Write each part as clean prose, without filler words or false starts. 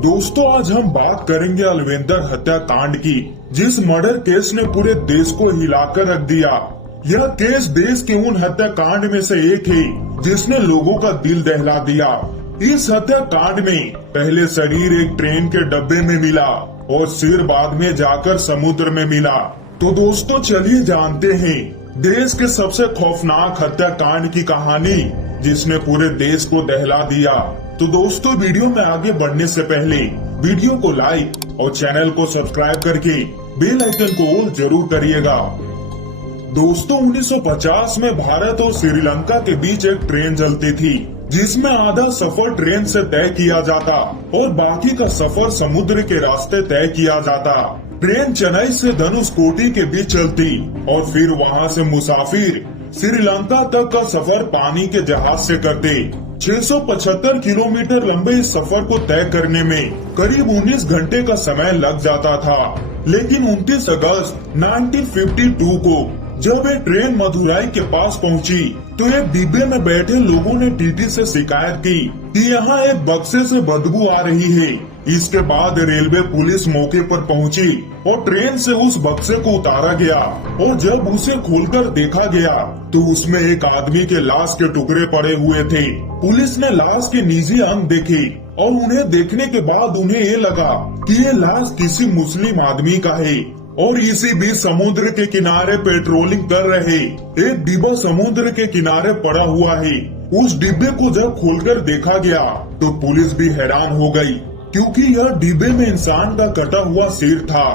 दोस्तों आज हम बात करेंगे अलवेंदर हत्याकांड की, जिस मर्डर केस ने पूरे देश को हिलाकर रख दिया। यह केस देश के उन हत्याकांड में से एक है जिसने लोगों का दिल दहला दिया। इस हत्याकांड में पहले शरीर एक ट्रेन के डब्बे में मिला और सिर बाद में जाकर समुद्र में मिला। तो दोस्तों चलिए जानते हैं देश के सबसे खौफनाक हत्याकांड की कहानी, जिसने पूरे देश को दहला दिया। तो दोस्तों वीडियो में आगे बढ़ने से पहले वीडियो को लाइक और चैनल को सब्सक्राइब करके बेल आइकन को ऑल जरूर करिएगा। दोस्तों 1950 में भारत और श्रीलंका के बीच एक ट्रेन चलती थी, जिसमें आधा सफर ट्रेन से तय किया जाता और बाकी का सफर समुद्र के रास्ते तय किया जाता। ट्रेन चेन्नई से धनुषकोटी के बीच चलती और फिर वहां से मुसाफिर श्रीलंका तक का सफर पानी के जहाज से करते। 675 किलोमीटर लंबे इस सफर को तय करने में करीब 19 घंटे का समय लग जाता था। लेकिन 29 अगस्त 1952 को जब ये ट्रेन मदुराई के पास पहुंची, तो एक डिब्बे में बैठे लोगों ने टीटी से शिकायत की कि यहाँ एक बक्से से बदबू आ रही है। इसके बाद रेलवे पुलिस मौके पर पहुंची और ट्रेन से उस बक्से को उतारा गया और जब उसे खोलकर देखा गया तो उसमें एक आदमी के लाश के टुकड़े पड़े हुए थे। पुलिस ने लाश के निजी अंग देखे और उन्हें देखने के बाद उन्हें ये लगा कि ये लाश किसी मुस्लिम आदमी का है। और इसी बीच समुद्र के किनारे पेट्रोलिंग कर रहे एक डिब्बा समुद्र के किनारे पड़ा हुआ है। उस डिब्बे को जब खोलकर देखा गया तो पुलिस भी हैरान हो गई, क्योंकि यह डिब्बे में इंसान का कटा हुआ सिर था।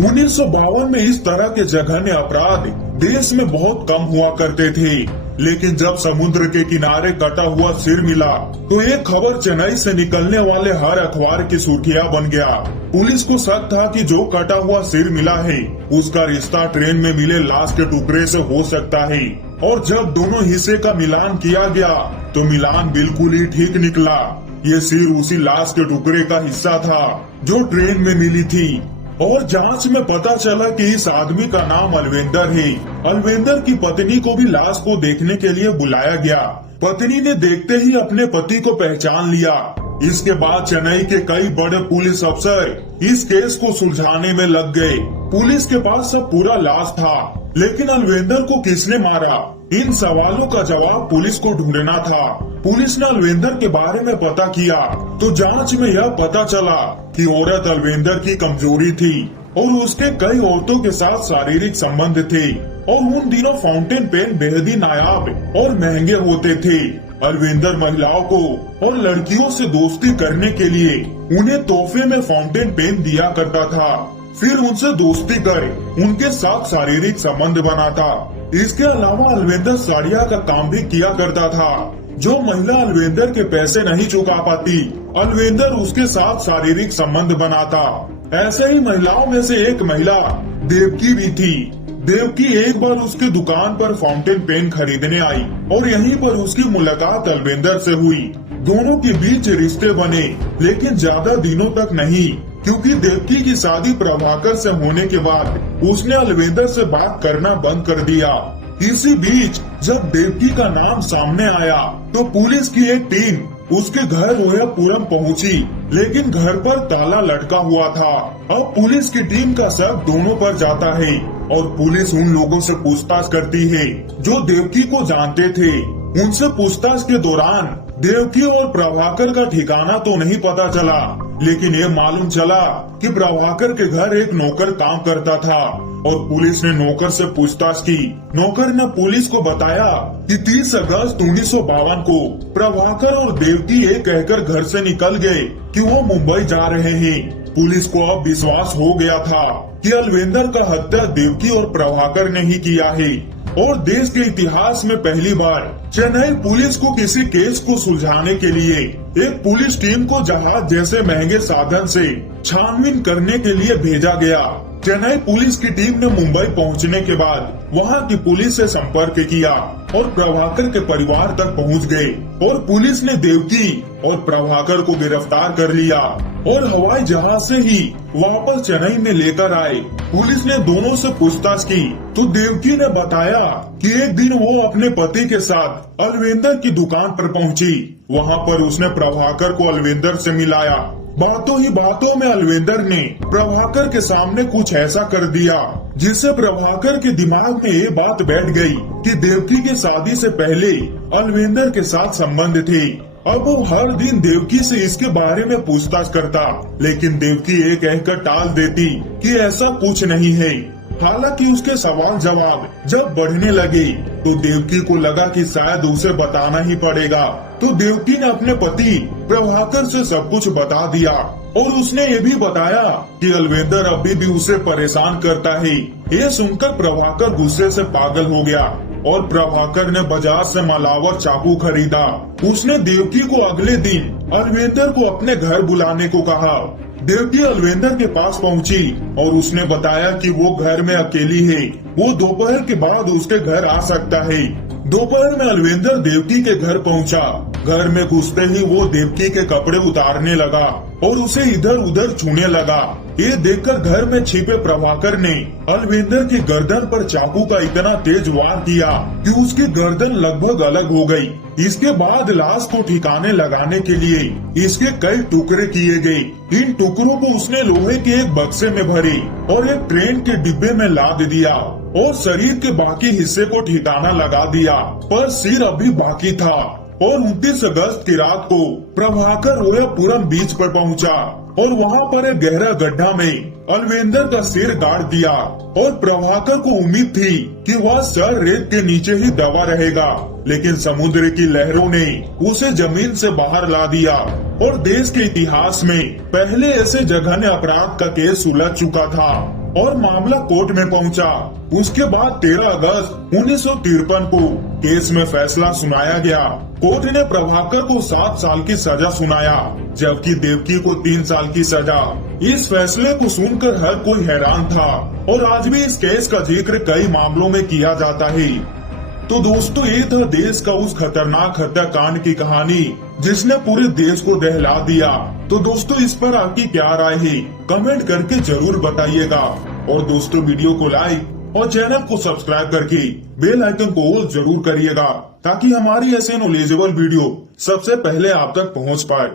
1952 में इस तरह के जघन्य अपराध देश में बहुत कम हुआ करते थे, लेकिन जब समुद्र के किनारे कटा हुआ सिर मिला तो एक खबर चेन्नई से निकलने वाले हर अखबार की सुर्खियां बन गया। पुलिस को शक था कि जो कटा हुआ सिर मिला है उसका रिश्ता ट्रेन में मिले लाश के टुकड़े से हो सकता है। और जब दोनों हिस्से का मिलान किया गया तो मिलान बिल्कुल ही ठीक निकला। ये सिर उसी लाश के टुकड़े का हिस्सा था जो ट्रेन में मिली थी। और जांच में पता चला कि इस आदमी का नाम अलवेंदर है। अलवेंदर की पत्नी को भी लाश को देखने के लिए बुलाया गया। पत्नी ने देखते ही अपने पति को पहचान लिया। इसके बाद चेन्नई के कई बड़े पुलिस अफसर इस केस को सुलझाने में लग गए। पुलिस के पास सब पूरा लाश था, लेकिन अलवेंदर को किसने मारा, इन सवालों का जवाब पुलिस को ढूंढना था। पुलिस ने अलवेंदर के बारे में पता किया तो जांच में यह पता चला कि औरत अलवेंदर की कमजोरी थी और उसके कई औरतों के साथ शारीरिक संबंध थे। और उन दिनों फाउंटेन पेन बेहद ही नायाब और महंगे होते थे। अलवेंदर महिलाओं को और लड़कियों से दोस्ती करने के लिए उन्हें तोहफे में फाउंटेन पेन दिया करता था, फिर उनसे दोस्ती कर उनके साथ शारीरिक संबंध बनाता। इसके अलावा अलवेंदर साड़िया का काम भी किया करता था। जो महिला अलवेंदर के पैसे नहीं चुका पाती, अलवेंदर उसके साथ शारीरिक संबंध बनाता। ऐसे ही महिलाओं में से एक महिला देवकी भी थी। देवकी एक बार उसके दुकान पर फाउंटेन पेन खरीदने आई और यहीं पर उसकी मुलाकात अलवेंदर से हुई। दोनों के बीच रिश्ते बने, लेकिन ज्यादा दिनों तक नहीं, क्योंकि देवकी की शादी प्रभाकर से होने के बाद उसने अलवेंदर से बात करना बंद कर दिया। इसी बीच जब देवकी का नाम सामने आया तो पुलिस की एक टीम उसके घर रोयापुरम पहुंची, लेकिन घर पर ताला लटका हुआ था। अब पुलिस की टीम का शक दोनों पर जाता है और पुलिस उन लोगों से पूछताछ करती है जो देवकी को जानते थे। उनसे पूछताछ के दौरान देवकी और प्रभाकर का ठिकाना तो नहीं पता चला, लेकिन ये मालूम चला कि प्रभाकर के घर एक नौकर काम करता था। और पुलिस ने नौकर से पूछताछ की। नौकर ने पुलिस को बताया कि 30 अगस्त 1952 को प्रभाकर और देवकी ये कहकर घर से निकल गए कि वो मुंबई जा रहे हैं। पुलिस को अब विश्वास हो गया था कि अलवेंदर का हत्या देवकी और प्रभाकर ने ही किया है। और देश के इतिहास में पहली बार चेन्नई पुलिस को किसी केस को सुलझाने के लिए एक पुलिस टीम को जहाज जैसे महंगे साधन से छानबीन करने के लिए भेजा गया। चेन्नई पुलिस की टीम ने मुंबई पहुंचने के बाद वहां की पुलिस से संपर्क किया और प्रभाकर के परिवार तक पहुंच गए और पुलिस ने देवकी और प्रभाकर को गिरफ्तार कर लिया और हवाई जहाज से ही वापस चेन्नई में लेकर आए। पुलिस ने दोनों से पूछताछ की तो देवकी ने बताया कि एक दिन वो अपने पति के साथ अलवेंदर की दुकान पर पहुंची। वहां पर उसने प्रभाकर को अलवेंदर से मिलाया। बातों ही बातों में अलवेंदर ने प्रभाकर के सामने कुछ ऐसा कर दिया जिससे प्रभाकर के दिमाग में ये बात बैठ गई कि देवकी की शादी से पहले अलवेंदर के साथ संबंध थे। अब वो हर दिन देवकी से इसके बारे में पूछताछ करता, लेकिन देवकी ये कहकर टाल देती कि ऐसा कुछ नहीं है। हालांकि उसके सवाल जवाब जब बढ़ने लगे तो देवकी को लगा कि शायद उसे बताना ही पड़ेगा। तो देवकी ने अपने पति प्रभाकर से सब कुछ बता दिया और उसने ये भी बताया कि अलवेंदर अभी भी उसे परेशान करता है। ये सुनकर प्रभाकर गुस्से से पागल हो गया और प्रभाकर ने बाजार से मालावर चाकू खरीदा। उसने देवकी को अगले दिन अलवेंदर को अपने घर बुलाने को कहा। देवकी अलवेंदर के पास पहुंची और उसने बताया कि वो घर में अकेली है, वो दोपहर के बाद उसके घर आ सकता है। दोपहर में अलवेंदर देवकी के घर पहुंचा। घर में घुसते ही वो देवकी के कपड़े उतारने लगा और उसे इधर उधर छूने लगा। ये देखकर घर में छिपे प्रभाकर ने अलवेंदर की गर्दन पर चाकू का इतना तेज वार किया कि उसकी गर्दन लगभग अलग हो गई। इसके बाद लाश को ठिकाने लगाने के लिए इसके कई टुकड़े किए गए। इन टुकड़ों को उसने लोहे के एक बक्से में भरे और एक ट्रेन के डिब्बे में लाद दिया और शरीर के बाकी हिस्से को ठिकाना लगा दिया, पर सिर अभी बाकी था। और 29 अगस्त की रात को प्रभाकर रोयापुरम बीच पर पहुंचा और वहां पर एक गहरा गड्ढा में अलवेंदर का सिर गाड़ दिया। और प्रभाकर को उम्मीद थी कि वह सर रेत के नीचे ही दबा रहेगा, लेकिन समुद्र की लहरों ने उसे जमीन से बाहर ला दिया। और देश के इतिहास में पहले ऐसे जघन्य अपराध का केस सुलझ चुका था और मामला कोर्ट में पहुंचा। उसके बाद 13 अगस्त 1953 को केस में फैसला सुनाया गया। कोर्ट ने प्रभाकर को 7 साल की सजा सुनाया, जबकि देवकी को 3 साल की सजा। इस फैसले को सुनकर हर कोई हैरान था और आज भी इस केस का जिक्र कई मामलों में किया जाता है। तो दोस्तों, ये था देश का उस खतरनाक हत्याकांड की कहानी जिसने पूरे देश को दहला दिया। तो दोस्तों, इस पर आपकी क्या राय है, कमेंट करके जरूर बताइएगा। और दोस्तों, वीडियो को लाइक और चैनल को सब्सक्राइब करके बेल आइकन को ऑल जरूर करिएगा, ताकि हमारी ऐसे नॉलेजेबल वीडियो सबसे पहले आप तक पहुंच पाए।